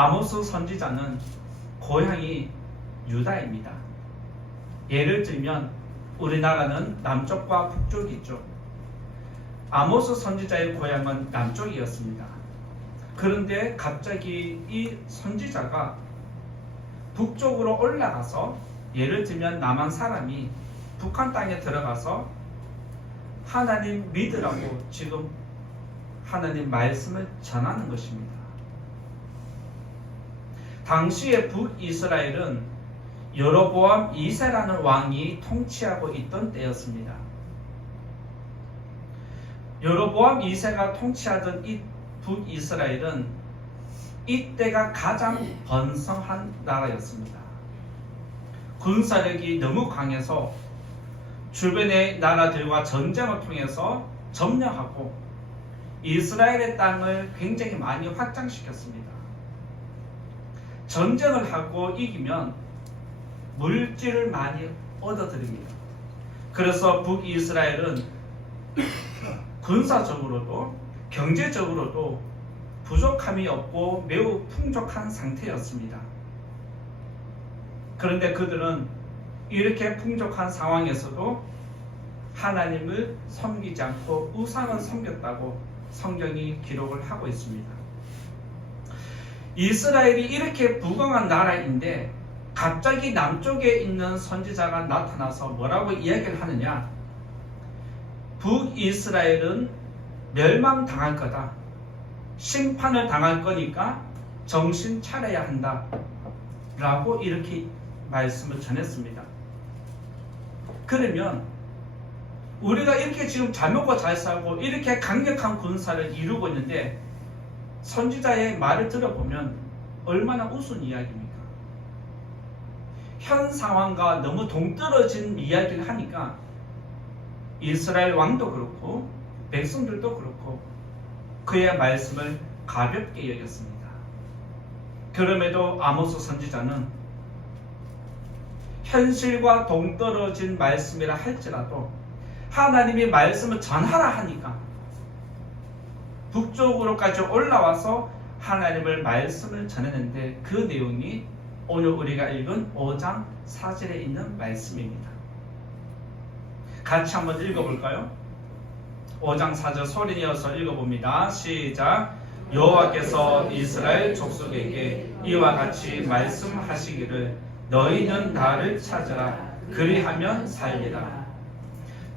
아모스 선지자는 고향이 유다입니다. 예를 들면 우리나라는 남쪽과 북쪽이 있죠. 아모스 선지자의 고향은 남쪽이었습니다. 그런데 갑자기 이 선지자가 북쪽으로 올라가서, 예를 들면 남한 사람이 북한 땅에 들어가서 하나님 믿으라고 지금 하나님 말씀을 전하는 것입니다. 당시의 북이스라엘은 여로보암 2세라는 왕이 통치하고 있던 때였습니다. 여로보암 2세가 통치하던 이 북이스라엘은 이때가 가장 번성한 나라였습니다. 군사력이 너무 강해서 주변의 나라들과 전쟁을 통해서 점령하고 이스라엘의 땅을 굉장히 많이 확장시켰습니다. 전쟁을 하고 이기면 물질을 많이 얻어들입니다. 그래서 북이스라엘은 군사적으로도 경제적으로도 부족함이 없고 매우 풍족한 상태였습니다. 그런데 그들은 이렇게 풍족한 상황에서도 하나님을 섬기지 않고 우상을 섬겼다고 성경이 기록을 하고 있습니다. 이스라엘이 이렇게 부강한 나라인데 갑자기 남쪽에 있는 선지자가 나타나서 뭐라고 이야기를 하느냐? 북이스라엘은 멸망당할 거다. 심판을 당할 거니까 정신 차려야 한다. 라고 이렇게 말씀을 전했습니다. 그러면 우리가 이렇게 지금 잘 먹고 잘 살고 이렇게 강력한 군사를 이루고 있는데 선지자의 말을 들어보면 얼마나 우스운 이야기입니까? 현 상황과 너무 동떨어진 이야기를 하니까 이스라엘 왕도 그렇고 백성들도 그렇고 그의 말씀을 가볍게 여겼습니다. 그럼에도 아모스 선지자는 현실과 동떨어진 말씀이라 할지라도 하나님이 말씀을 전하라 하니까 북쪽으로까지 올라와서 하나님을 말씀을 전했는데 그 내용이 오늘 우리가 읽은 5장 4절에 있는 말씀입니다. 같이 한번 읽어볼까요? 5장 4절 소리 내어서 읽어봅니다. 시작. 여호와께서 이스라엘 족속에게 이와 같이 말씀하시기를 너희는 나를 찾으라 그리하면 살리라.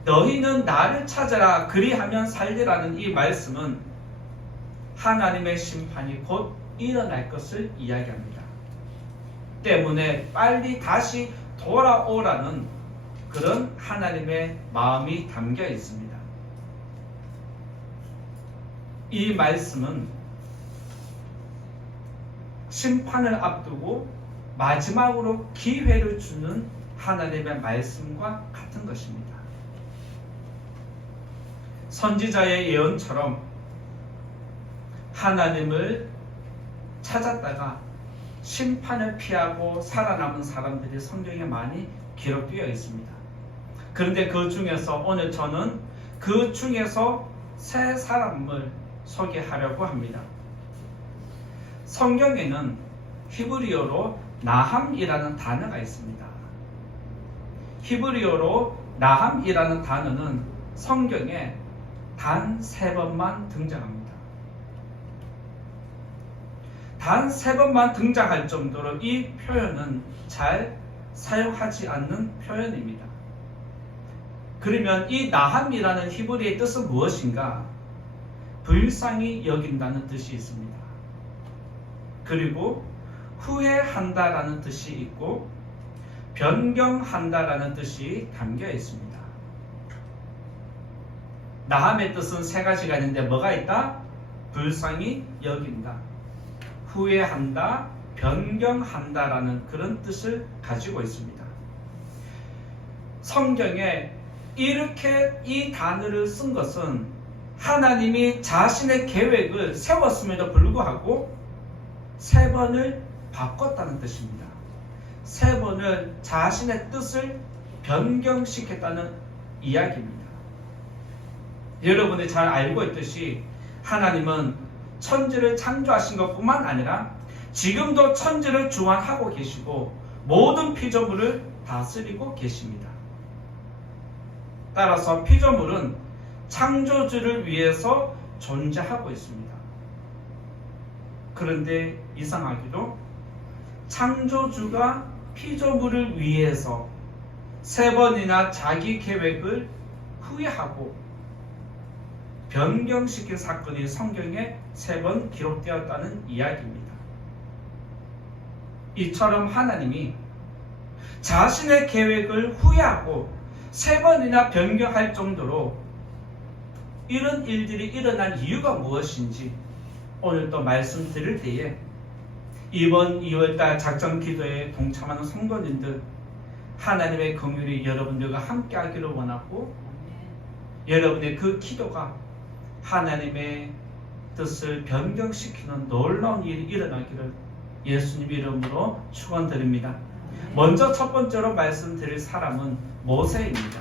너희는 나를 찾으라 그리하면 살리라는 이 말씀은 하나님의 심판이 곧 일어날 것을 이야기합니다. 때문에 빨리 다시 돌아오라는 그런 하나님의 마음이 담겨 있습니다. 이 말씀은 심판을 앞두고 마지막으로 기회를 주는 하나님의 말씀과 같은 것입니다. 선지자의 예언처럼 하나님을 찾았다가 심판을 피하고 살아남은 사람들이 성경에 많이 기록되어 있습니다. 그런데 그 중에서 오늘 저는 그 중에서 세 사람을 소개하려고 합니다. 성경에는 히브리어로 나함이라는 단어가 있습니다. 히브리어로 나함이라는 단어는 성경에 단 3번만 등장합니다. 단 3번만 등장할 정도로 이 표현은 잘 사용하지 않는 표현입니다. 그러면 이 나함이라는 히브리의 뜻은 무엇인가? 불쌍히 여긴다는 뜻이 있습니다. 그리고 후회한다라는 뜻이 있고 변경한다라는 뜻이 담겨 있습니다. 나함의 뜻은 3가지가 있는데 뭐가 있다? 불쌍히 여긴다, 후회한다, 변경한다라는 그런 뜻을 가지고 있습니다. 성경에 이렇게 이 단어를 쓴 것은 하나님이 자신의 계획을 세웠음에도 불구하고 3번을 바꿨다는 뜻입니다. 3번을 자신의 뜻을 변경시켰다는 이야기입니다. 여러분이 잘 알고 있듯이 하나님은 천지를 창조하신 것뿐만 아니라 지금도 천지를 주관하고 계시고 모든 피조물을 다스리고 계십니다. 따라서 피조물은 창조주를 위해서 존재하고 있습니다. 그런데 이상하게도 창조주가 피조물을 위해서 3번이나 자기 계획을 후회하고 변경시킨 사건이 성경에 3번 기록되었다는 이야기입니다. 이처럼 하나님이 자신의 계획을 후회하고 3번이나 변경할 정도로 이런 일들이 일어난 이유가 무엇인지 오늘 또 말씀드릴 때에 이번 2월달 작전 기도에 동참하는 성도님들 하나님의 긍휼이 여러분들과 함께 하기를 원하고 여러분의 그 기도가 하나님의 뜻을 변경시키는 놀라운 일이 일어나기를 예수님 이름으로 축원드립니다. 먼저 첫 번째로 말씀드릴 사람은 모세입니다.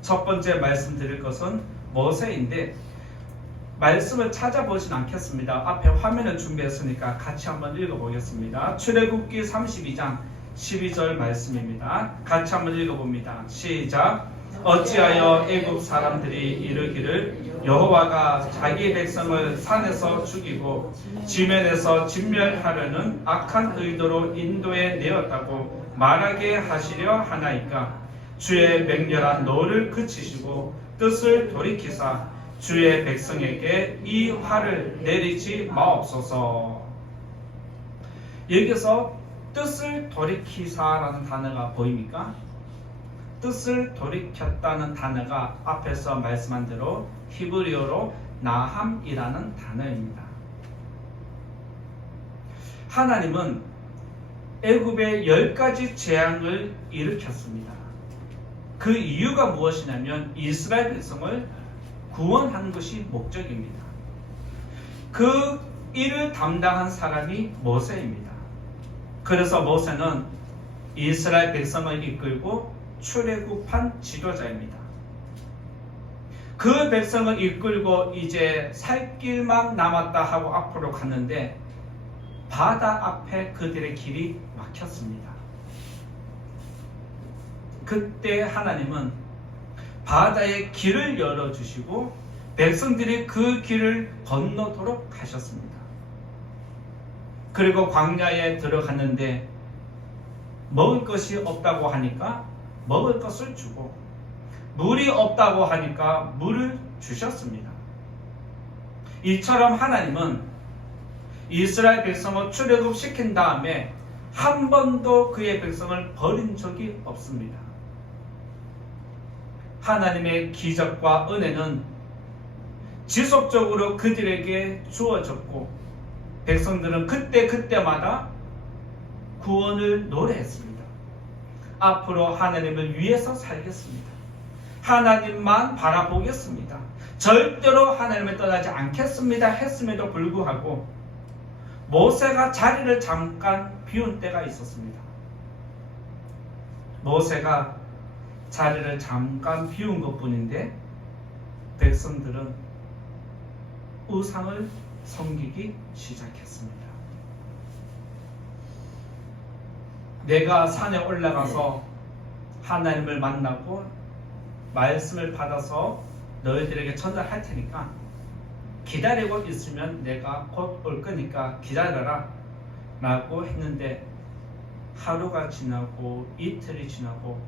첫 번째 말씀드릴 것은 모세인데 말씀을 찾아보진 않겠습니다. 앞에 화면을 준비했으니까 같이 한번 읽어보겠습니다. 출애굽기 32장 12절 말씀입니다. 같이 한번 읽어봅니다. 시작. 어찌하여 애굽 사람들이 이르기를 여호와가 자기 백성을 산에서 죽이고 지면에서 진멸하려는 악한 의도로 인도해 내었다고 말하게 하시려 하나이까. 주의 맹렬한 노를 그치시고 뜻을 돌이키사 주의 백성에게 이 화를 내리지 마옵소서. 여기서 뜻을 돌이키사라는 단어가 보입니까? 뜻을 돌이켰다는 단어가 앞에서 말씀한 대로 히브리어로 나함이라는 단어입니다. 하나님은 애굽에 10가지 재앙을 일으켰습니다. 그 이유가 무엇이냐면 이스라엘 백성을 구원하는 것이 목적입니다. 그 일을 담당한 사람이 모세입니다. 그래서 모세는 이스라엘 백성을 이끌고 출애굽한 지도자입니다. 그 백성을 이끌고 이제 살 길만 남았다 하고 앞으로 갔는데 바다 앞에 그들의 길이 막혔습니다. 그때 하나님은 바다의 길을 열어주시고 백성들이 그 길을 건너도록 하셨습니다. 그리고 광야에 들어갔는데 먹을 것이 없다고 하니까 먹을 것을 주고 물이 없다고 하니까 물을 주셨습니다. 이처럼 하나님은 이스라엘 백성을 출애굽시킨 다음에 한 번도 그의 백성을 버린 적이 없습니다. 하나님의 기적과 은혜는 지속적으로 그들에게 주어졌고 백성들은 그때마다 구원을 노래했습니다. 앞으로 하나님을 위해서 살겠습니다. 하나님만 바라보겠습니다. 절대로 하나님을 떠나지 않겠습니다 했음에도 불구하고 모세가 자리를 잠깐 비운 때가 있었습니다. 모세가 자리를 잠깐 비운 것뿐인데 백성들은 우상을 섬기기 시작했습니다. 내가 산에 올라가서 하나님을 만나고 말씀을 받아서 너희들에게 전달할 테니까 기다리고 있으면 내가 곧 올 거니까 기다려라 라고 했는데 하루가 지나고 이틀이 지나고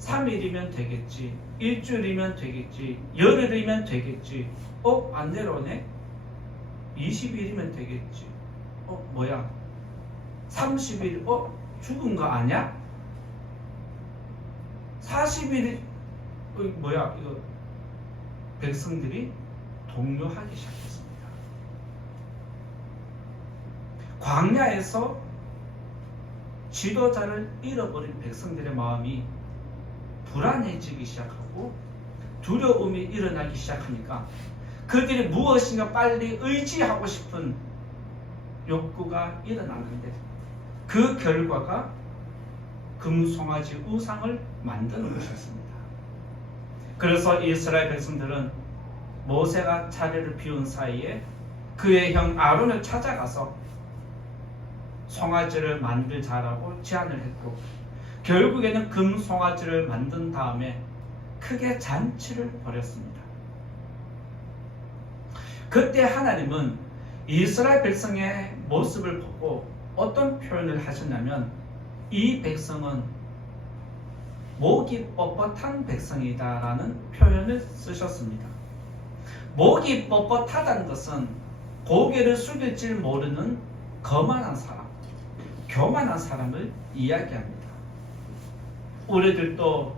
3일이면 되겠지, 일주일이면 되겠지, 열흘이면 되겠지, 안 내려오네? 20일이면 되겠지, 뭐야 30일, 죽은 거 아니야? 40일, 뭐야 이거. 백성들이 동요하기 시작했습니다. 광야에서 지도자를 잃어버린 백성들의 마음이 불안해지기 시작하고 두려움이 일어나기 시작하니까 그들이 무엇인가 빨리 의지하고 싶은 욕구가 일어나는데 그 결과가 금송아지 우상을 만드는 것이었습니다. 그래서 이스라엘 백성들은 모세가 자리를 비운 사이에 그의 형 아론을 찾아가서 송아지를 만들자라고 제안을 했고, 결국에는 금 송아지를 만든 다음에 크게 잔치를 벌였습니다. 그때 하나님은 이스라엘 백성의 모습을 보고 어떤 표현을 하셨냐면, 이 백성은 목이 뻣뻣한 백성이다 라는 표현을 쓰셨습니다. 목이 뻣뻣하다는 것은 고개를 숙일 줄 모르는 거만한 사람, 교만한 사람을 이야기합니다. 우리들도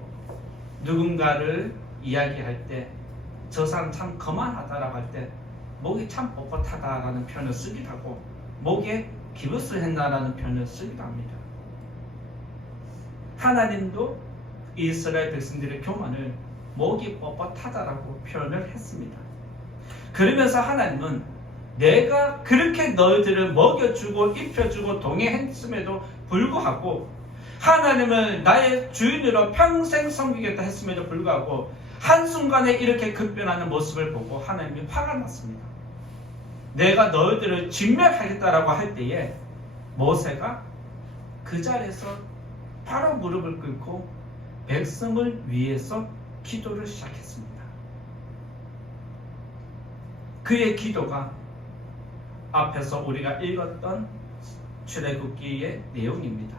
누군가를 이야기할 때 저 사람 참 거만하다라고 할 때 목이 참 뻣뻣하다라는 표현을 쓰기도 하고, 목에 기부스 했나라는 표현을 쓰기도 합니다. 하나님도 이스라엘 백성들의 교만을 목이 뻣뻣하다라고 표현을 했습니다. 그러면서 하나님은 내가 그렇게 너희들을 먹여주고 입혀주고 동행했음에도 불구하고, 하나님을 나의 주인으로 평생 섬기겠다 했음에도 불구하고 한순간에 이렇게 급변하는 모습을 보고 하나님이 화가 났습니다. 내가 너희들을 진멸하겠다라고 할 때에 모세가 그 자리에서 바로 무릎을 꿇고 백성을 위해서 기도를 시작했습니다. 그의 기도가 앞에서 우리가 읽었던 출애굽기의 내용입니다.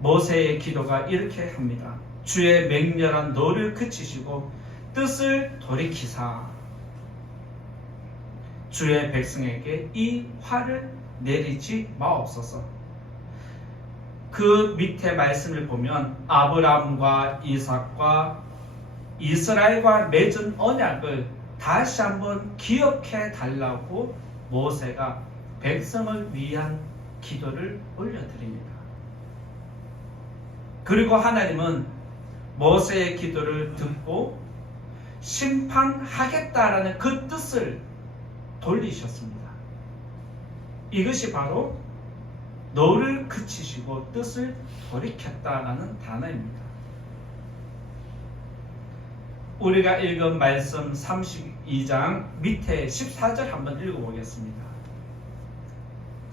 모세의 기도가 이렇게 합니다. 주의 맹렬한 노를 그치시고 뜻을 돌이키사 주의 백성에게 이 화를 내리지 마옵소서. 그 밑에 말씀을 보면 아브라함과 이삭과 이스라엘과 맺은 언약을 다시 한번 기억해 달라고 모세가 백성을 위한 기도를 올려드립니다. 그리고 하나님은 모세의 기도를 듣고 심판하겠다라는 그 뜻을 돌리셨습니다. 이것이 바로 너를 그치시고 뜻을 돌이켰다라는 단어입니다. 우리가 읽은 말씀 32장 밑에 14절 한번 읽어보겠습니다.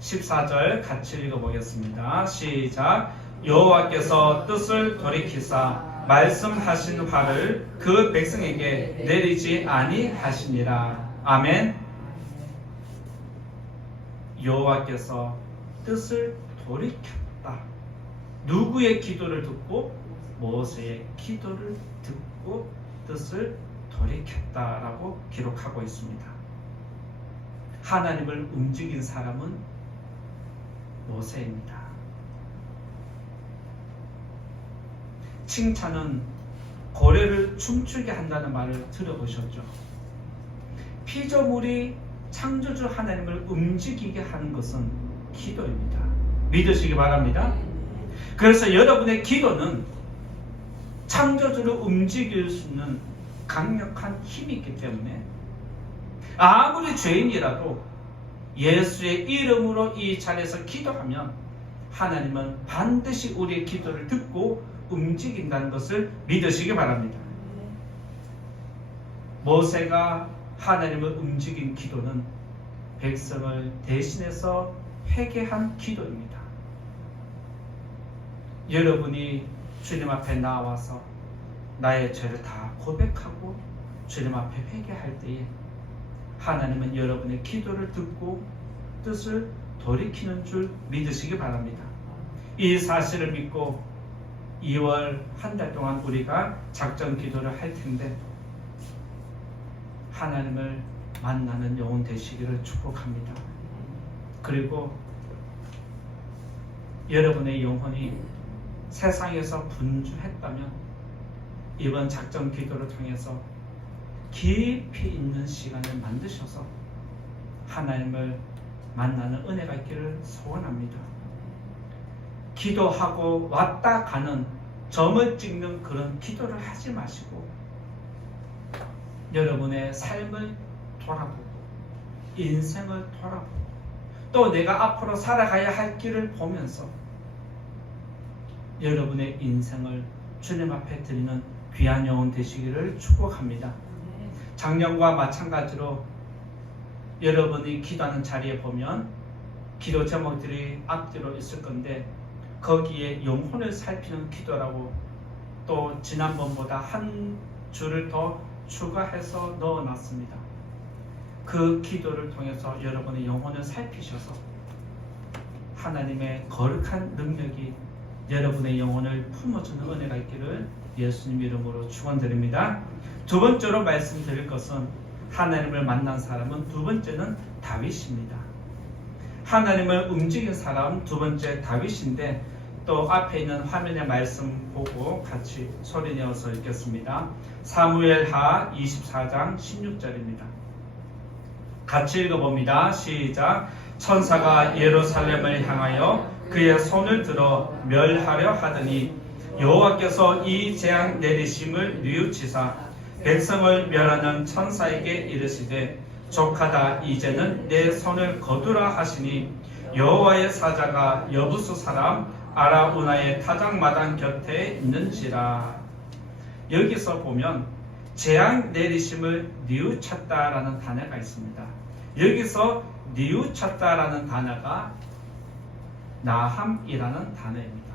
14절 같이 읽어보겠습니다. 시작. 여호와께서 뜻을 돌이키사 말씀하신 화를 그 백성에게 내리지 아니하시니라. 아멘. 여호와께서 뜻을 돌이켰다. 누구의 기도를 듣고? 모세의 기도를 듣고 뜻을 돌이켰다라고 기록하고 있습니다. 하나님을 움직인 사람은 모세입니다. 칭찬은 고래를 춤추게 한다는 말을 들어보셨죠? 피조물이 창조주 하나님을 움직이게 하는 것은 기도입니다. 믿으시기 바랍니다. 그래서 여러분의 기도는 창조주를 움직일 수 있는 강력한 힘이 있기 때문에 아무리 죄인이라도 예수의 이름으로 이 자리에서 기도하면 하나님은 반드시 우리의 기도를 듣고 움직인다는 것을 믿으시기 바랍니다. 모세가 하나님을 움직인 기도는 백성을 대신해서 회개한 기도입니다. 여러분이 주님 앞에 나와서 나의 죄를 다 고백하고 주님 앞에 회개할 때에 하나님은 여러분의 기도를 듣고 뜻을 돌이키는 줄 믿으시기 바랍니다. 이 사실을 믿고 2월 한 달 동안 우리가 작전 기도를 할 텐데 하나님을 만나는 영혼 되시기를 축복합니다. 그리고 여러분의 영혼이 세상에서 분주했다면 이번 작전 기도를 통해서 깊이 있는 시간을 만드셔서 하나님을 만나는 은혜가 있기를 소원합니다. 기도하고 왔다 가는 점을 찍는 그런 기도를 하지 마시고 여러분의 삶을 돌아보고 인생을 돌아보고 또 내가 앞으로 살아가야 할 길을 보면서 여러분의 인생을 주님 앞에 드리는 귀한 영혼 되시기를 축복합니다. 작년과 마찬가지로 여러분이 기도하는 자리에 보면 기도 제목들이 앞뒤로 있을 건데 거기에 영혼을 살피는 기도라고 또 지난번보다 한 줄을 더 추가해서 넣어놨습니다. 그 기도를 통해서 여러분의 영혼을 살피셔서 하나님의 거룩한 능력이 여러분의 영혼을 품어주는 은혜가 있기를 예수님 이름으로 축원드립니다. 두 번째로 말씀드릴 것은 하나님을 만난 사람은 두 번째는 다윗입니다. 하나님을 움직인 사람 두 번째 다윗인데 또 앞에 있는 화면의 말씀 보고 같이 소리내어서 읽겠습니다. 사무엘하 24장 16절입니다. 같이 읽어봅니다. 시작. 천사가 예루살렘을 향하여 그의 손을 들어 멸하려 하더니 여호와께서 이 재앙 내리심을 뉘우치사 백성을 멸하는 천사에게 이르시되 족하다 이제는 내 손을 거두라 하시니 여호와의 사자가 여부수 사람 아라우나의 타작마당 곁에 있는지라. 여기서 보면 재앙 내리심을 뉘우쳤다라는 단어가 있습니다. 여기서 뉘우쳤다라는 단어가 나함이라는 단어입니다.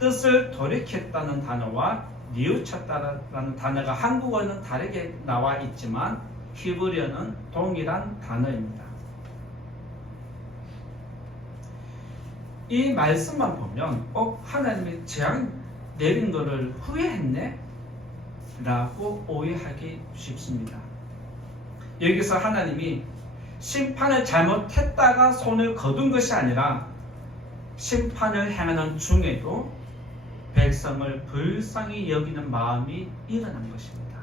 뜻을 돌이켰다는 단어와 뉘우쳤다라는 단어가 한국어는 다르게 나와 있지만 히브리어는 동일한 단어입니다. 이 말씀만 보면 하나님이 재앙 내린 것을 후회했네? 라고 오해하기 쉽습니다. 여기서 하나님이 심판을 잘못했다가 손을 거둔 것이 아니라 심판을 행하는 중에도 백성을 불쌍히 여기는 마음이 일어난 것입니다.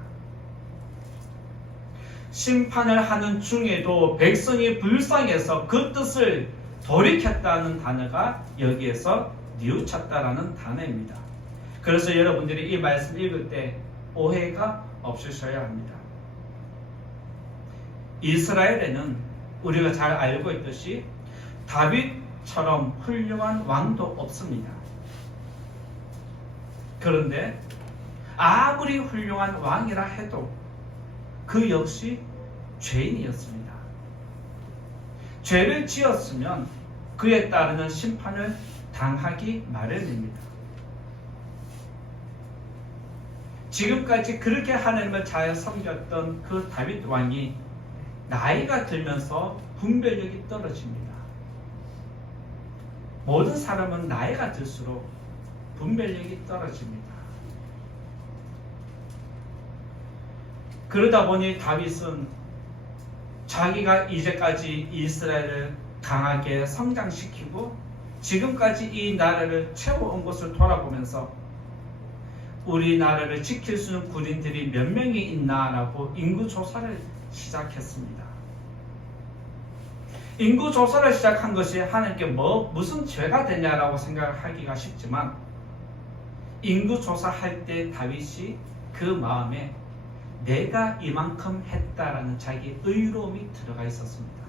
심판을 하는 중에도 백성이 불쌍해서 그 뜻을 돌이켰다는 단어가 여기에서 뉘우쳤다라는 단어입니다. 그래서 여러분들이 이 말씀 읽을 때 오해가 없으셔야 합니다. 이스라엘에는 우리가 잘 알고 있듯이 다윗처럼 훌륭한 왕도 없습니다. 그런데 아무리 훌륭한 왕이라 해도 그 역시 죄인이었습니다. 죄를 지었으면 그에 따르는 심판을 당하기 마련입니다. 지금까지 그렇게 하나님을 잘 섬겼던 그 다윗 왕이 나이가 들면서 분별력이 떨어집니다. 모든 사람은 나이가 들수록 분별력이 떨어집니다. 그러다 보니 다윗은 자기가 이제까지 이스라엘을 강하게 성장시키고 지금까지 이 나라를 채워온 것을 돌아보면서 우리나라를 지킬 수 있는 군인들이 몇 명이 있나라고 인구조사를 시작했습니다. 인구조사를 시작한 것이 하나님께 무슨 죄가 되냐라고 생각하기가 쉽지만 인구조사할 때 다윗이 그 마음에 내가 이만큼 했다라는 자기 의로움이 들어가 있었습니다.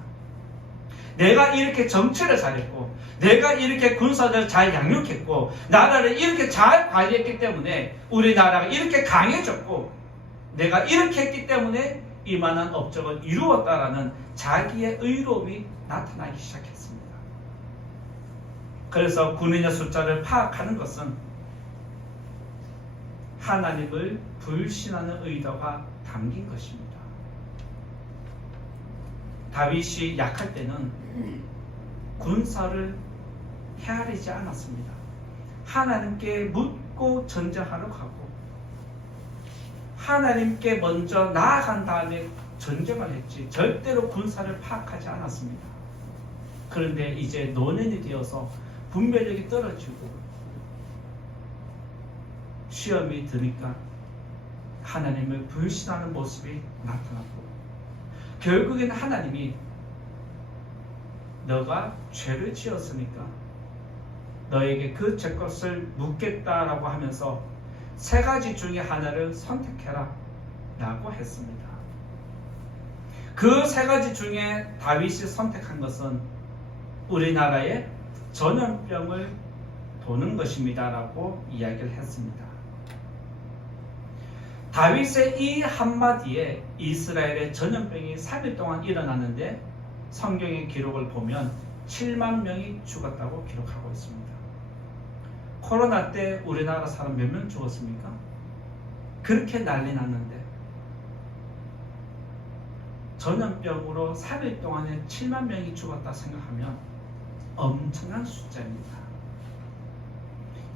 내가 이렇게 정치를 잘했고 내가 이렇게 군사들을 잘 양육했고 나라를 이렇게 잘 관리했기 때문에 우리나라가 이렇게 강해졌고 내가 이렇게 했기 때문에 이만한 업적을 이루었다라는 자기의 의로움이 나타나기 시작했습니다. 그래서 군인의 숫자를 파악하는 것은 하나님을 불신하는 의도가 담긴 것입니다. 다윗이 약할 때는 군사를 헤아리지 않았습니다. 하나님께 묻고 전쟁하러 가고 하나님께 먼저 나아간 다음에 전쟁을 했지 절대로 군사를 파악하지 않았습니다. 그런데 이제 노년이 되어서 분별력이 떨어지고 시험이 드니까 하나님을 불신하는 모습이 나타났고 결국엔 하나님이 너가 죄를 지었으니까 너에게 그 죄것을 묻겠다라고 하면서 세 가지 중에 하나를 선택해라 라고 했습니다. 그 세 가지 중에 다윗이 선택한 것은 우리나라의 전염병을 도는 것입니다 라고 이야기를 했습니다. 다윗의 이 한마디에 이스라엘의 전염병이 3일 동안 일어났는데 성경의 기록을 보면 7만 명이 죽었다고 기록하고 있습니다. 코로나 때 우리나라 사람 몇 명 죽었습니까? 그렇게 난리 났는데 전염병으로 3일 동안에 7만 명이 죽었다 생각하면 엄청난 숫자입니다.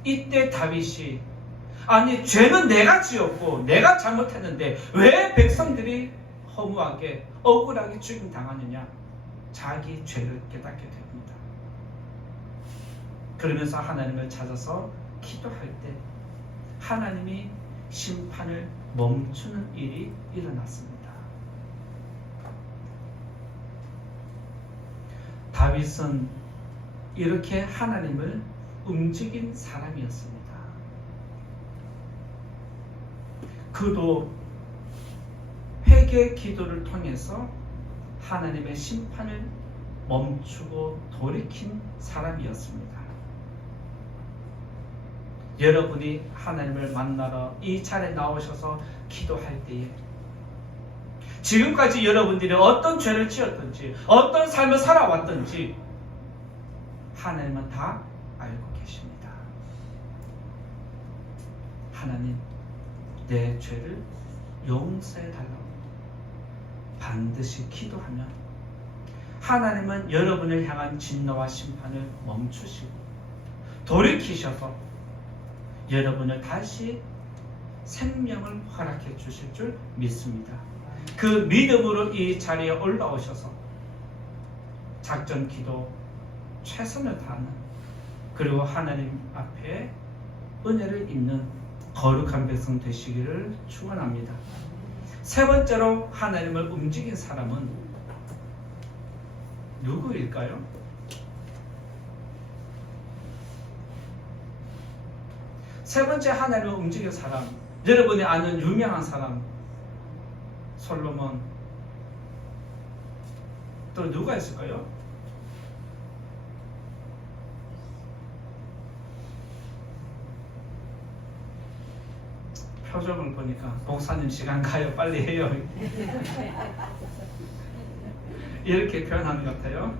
이때 다윗이 아니 죄는 내가 지었고 내가 잘못했는데 왜 백성들이 허무하게 억울하게 죽임 당하느냐, 자기 죄를 깨닫게 됩니다. 그러면서 하나님을 찾아서 기도할 때 하나님이 심판을 멈추는 일이 일어났습니다. 다윗은 이렇게 하나님을 움직인 사람이었습니다. 그도 회개 기도를 통해서 하나님의 심판을 멈추고 돌이킨 사람이었습니다. 여러분이 하나님을 만나러 이 자리에 나오셔서 기도할 때에 지금까지 여러분들이 어떤 죄를 지었든지 어떤 삶을 살아왔든지 하나님은 다 알고 계십니다. 하나님, 내 죄를 용서해달라고 반드시 기도하면 하나님은 여러분을 향한 진노와 심판을 멈추시고 돌이키셔서 여러분을 다시 생명을 허락해 주실 줄 믿습니다. 그 믿음으로 이 자리에 올라오셔서 작전 기도 최선을 다하는, 그리고 하나님 앞에 은혜를 입는 거룩한 백성 되시기를 축원합니다. 세 번째로 하나님을 움직인 사람은 누구일까요? 세 번째 하나님을 움직인 사람, 여러분이 아는 유명한 사람, 솔로몬. 또 누가 있을까요? 표정을 보니까 목사님 시간 가요, 빨리 해요 이렇게 표현하는 것 같아요.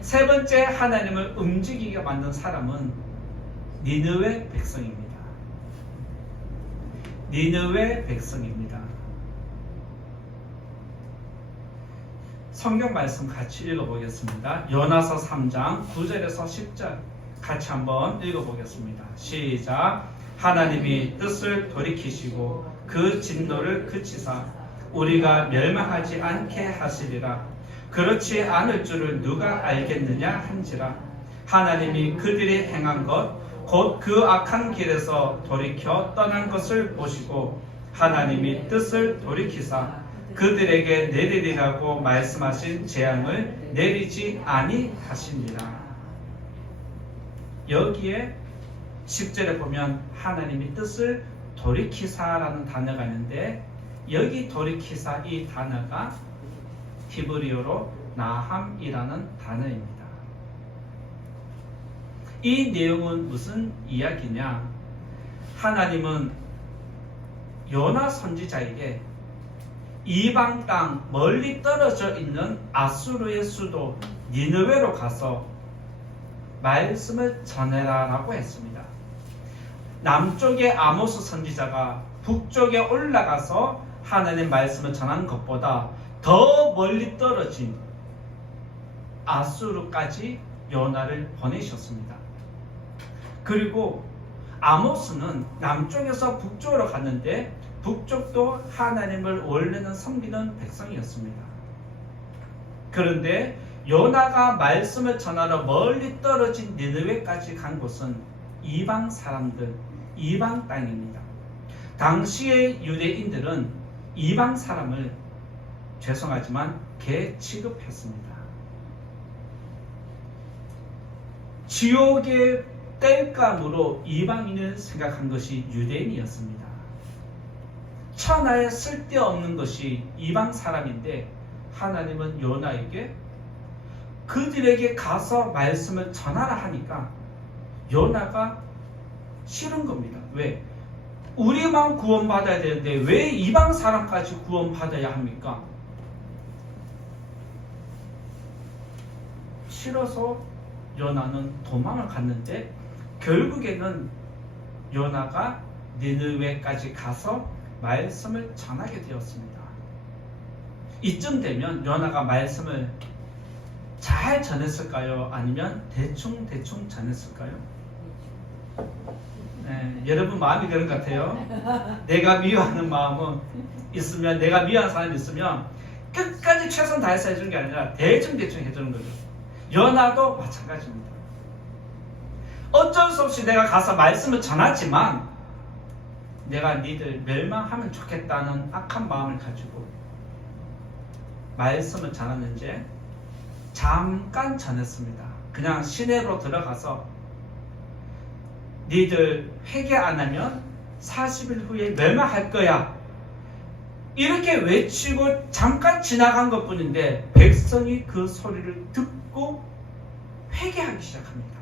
세 번째 하나님을 움직이게 만든 사람은 니느웨 백성입니다. 니느웨 백성입니다. 성경 말씀 같이 읽어보겠습니다. 요나서 3장 9절에서 10절 같이 한번 읽어보겠습니다. 시작. 하나님이 뜻을 돌이키시고 그 진노를 그치사 우리가 멸망하지 않게 하시리라. 그렇지 않을 줄을 누가 알겠느냐 한지라. 하나님이 그들이 행한 것 곧 그 악한 길에서 돌이켜 떠난 것을 보시고 하나님이 뜻을 돌이키사 그들에게 내리리라고 말씀하신 재앙을 내리지 아니하시니라. 여기에 10절에 보면 하나님이 뜻을 돌이키사라는 단어가 있는데, 여기 돌이키사 이 단어가 히브리어로 나함이라는 단어입니다. 이 내용은 무슨 이야기냐? 하나님은 요나 선지자에게 이방 땅 멀리 떨어져 있는 아수르의 수도 니느웨로 가서 말씀을 전해라라고 했습니다. 남쪽의 아모스 선지자가 북쪽에 올라가서 하나님의 말씀을 전한 것보다 더 멀리 떨어진 아수르까지 요나를 보내셨습니다. 그리고 아모스는 남쪽에서 북쪽으로 갔는데 북쪽도 하나님을 원래는 섬기는 백성이었습니다. 그런데 요나가 말씀을 전하러 멀리 떨어진 니느웨까지 간 곳은 이방 사람들, 이방 땅입니다. 당시의 유대인들은 이방 사람을 죄송하지만 개 취급했습니다. 지옥의 땔감으로 이방인을 생각한 것이 유대인이었습니다. 천하에 쓸데없는 것이 이방 사람인데 하나님은 요나에게 그들에게 가서 말씀을 전하라 하니까 요나가 싫은 겁니다. 왜? 우리만 구원받아야 되는데 왜 이방 사람까지 구원받아야 합니까? 싫어서 요나는 도망을 갔는데 결국에는 요나가 니느웨까지 가서 말씀을 전하게 되었습니다. 이쯤 되면 요나가 말씀을 잘 전했을까요? 아니면 대충 전했을까요? 네, 여러분 마음이 그런 것 같아요. 내가 미워하는 마음은 있으면, 내가 미워하는 사람이 있으면 끝까지 최선 다해서 해주는 게 아니라 대충 해주는 거죠. 요나도 마찬가지입니다. 어쩔 수 없이 내가 가서 말씀을 전하지만 내가 니들 멸망하면 좋겠다는 악한 마음을 가지고 말씀을 전했는지 잠깐 전했습니다. 그냥 시내로 들어가서 니들 회개 안 하면 40일 후에 멸망할 거야, 이렇게 외치고 잠깐 지나간 것 뿐인데 백성이 그 소리를 듣고 회개하기 시작합니다.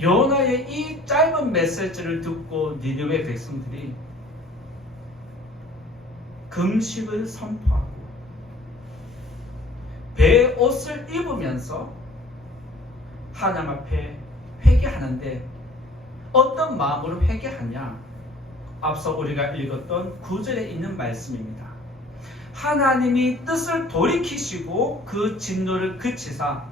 요나의 이 짧은 메시지를 듣고 니느웨 백성들이 금식을 선포하고 배의 옷을 입으면서 하나님 앞에 회개하는데, 어떤 마음으로 회개하냐? 앞서 우리가 읽었던 9절에 있는 말씀입니다. 하나님이 뜻을 돌이키시고 그 진노를 그치사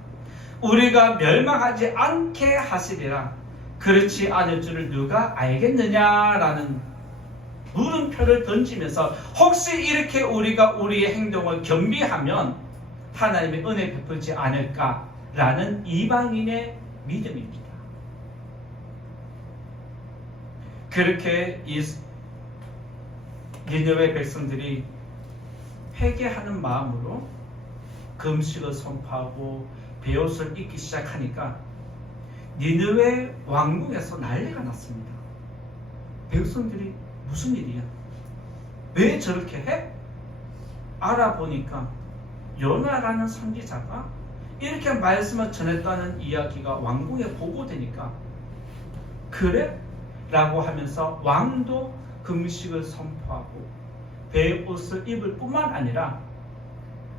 우리가 멸망하지 않게 하시리라. 그렇지 않을 줄을 누가 알겠느냐라는 물음표를 던지면서 혹시 이렇게 우리가 우리의 행동을 겸비하면 하나님의 은혜 베풀지 않을까라는 이방인의 믿음입니다. 그렇게 이 니느웨 백성들이 회개하는 마음으로 금식을 선포하고 베옷을 입기 시작하니까 니느웨 왕궁에서 난리가 났습니다. 백성들이 무슨 일이야? 왜 저렇게 해? 알아보니까 요나라는 선지자가 이렇게 말씀을 전했다는 이야기가 왕궁에 보고되니까 그래? 라고 하면서 왕도 금식을 선포하고 베옷을 입을 뿐만 아니라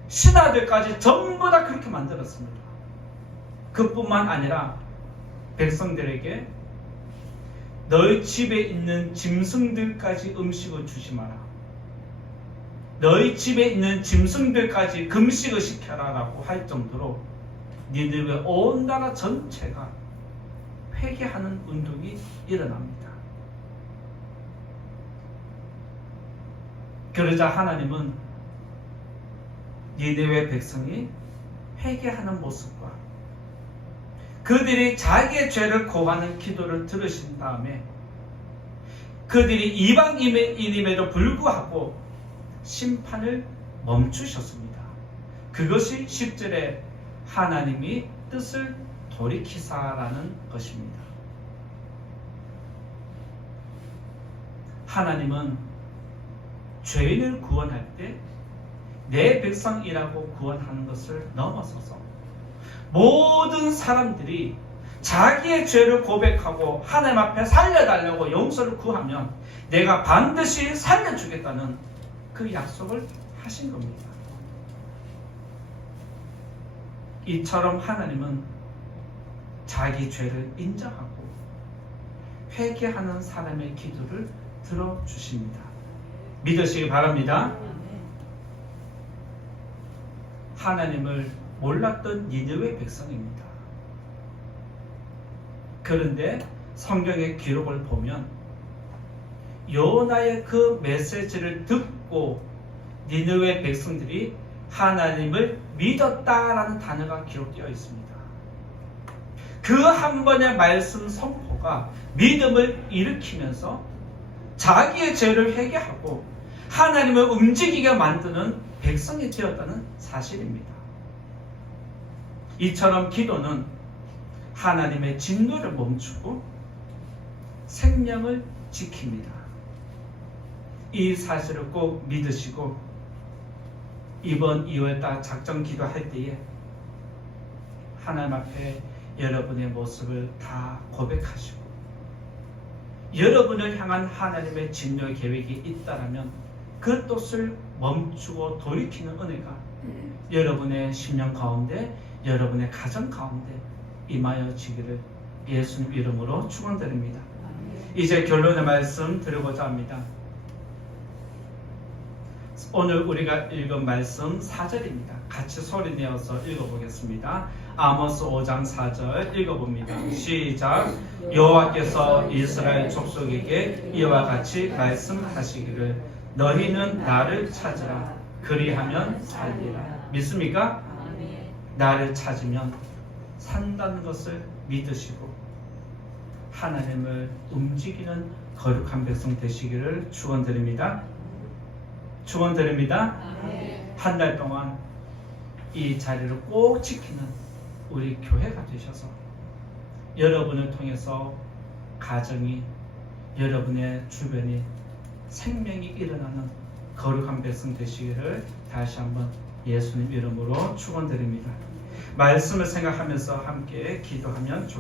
신하들까지 전부 다 그렇게 만들었습니다. 그뿐만 아니라 백성들에게 너희 집에 있는 짐승들까지 음식을 주지 마라, 너희 집에 있는 짐승들까지 금식을 시켜라 라고 할 정도로 니느웨 온 나라 전체가 회개하는 운동이 일어납니다. 그러자 하나님은 니느웨 백성이 회개하는 모습과 그들이 자기의 죄를 고하는 기도를 들으신 다음에 그들이 이방인임에도 불구하고 심판을 멈추셨습니다. 그것이 10절에 하나님이 뜻을 돌이키사라는 것입니다. 하나님은 죄인을 구원할 때 내 백성이라고 구원하는 것을 넘어서서 모든 사람들이 자기의 죄를 고백하고 하나님 앞에 살려달라고 용서를 구하면 내가 반드시 살려주겠다는 그 약속을 하신 겁니다. 이처럼 하나님은 자기 죄를 인정하고 회개하는 사람의 기도를 들어주십니다. 믿으시기 바랍니다. 하나님을 몰랐던 니느웨 백성입니다. 그런데 성경의 기록을 보면 요나의 그 메시지를 듣고 니느웨 백성들이 하나님을 믿었다라는 단어가 기록되어 있습니다. 그 한 번의 말씀 선포가 믿음을 일으키면서 자기의 죄를 회개하고 하나님을 움직이게 만드는 백성이 되었다는 사실입니다. 이처럼 기도는 하나님의 진노를 멈추고 생명을 지킵니다. 이 사실을 꼭 믿으시고 이번 2월달 작정 기도할 때에 하나님 앞에 여러분의 모습을 다 고백하시고 여러분을 향한 하나님의 진노 계획이 있다라면 그 뜻을 멈추고 돌이키는 은혜가 여러분의 심령 가운데, 여러분의 가정 가운데 임하여지기를 예수님 이름으로 축원드립니다. 이제 결론의 말씀 드리고자 합니다. 오늘 우리가 읽은 말씀 4절입니다. 같이 소리내어서 읽어보겠습니다. 아모스 5장 4절 읽어봅니다. 시작. 여호와께서 이스라엘 족속에게 이와 같이 말씀하시기를 너희는 나를 찾으라 그리하면 살리라. 믿습니까? 나를 찾으면 산다는 것을 믿으시고 하나님을 움직이는 거룩한 백성 되시기를 축원드립니다. 축원드립니다. 한 달 동안 이 자리를 꼭 지키는 우리 교회가 되셔서 여러분을 통해서 가정이, 여러분의 주변이 생명이 일어나는 거룩한 백성 되시기를 다시 한번 예수님 이름으로 축원드립니다. 말씀을 생각하면서 함께 기도하면 좋겠습니다.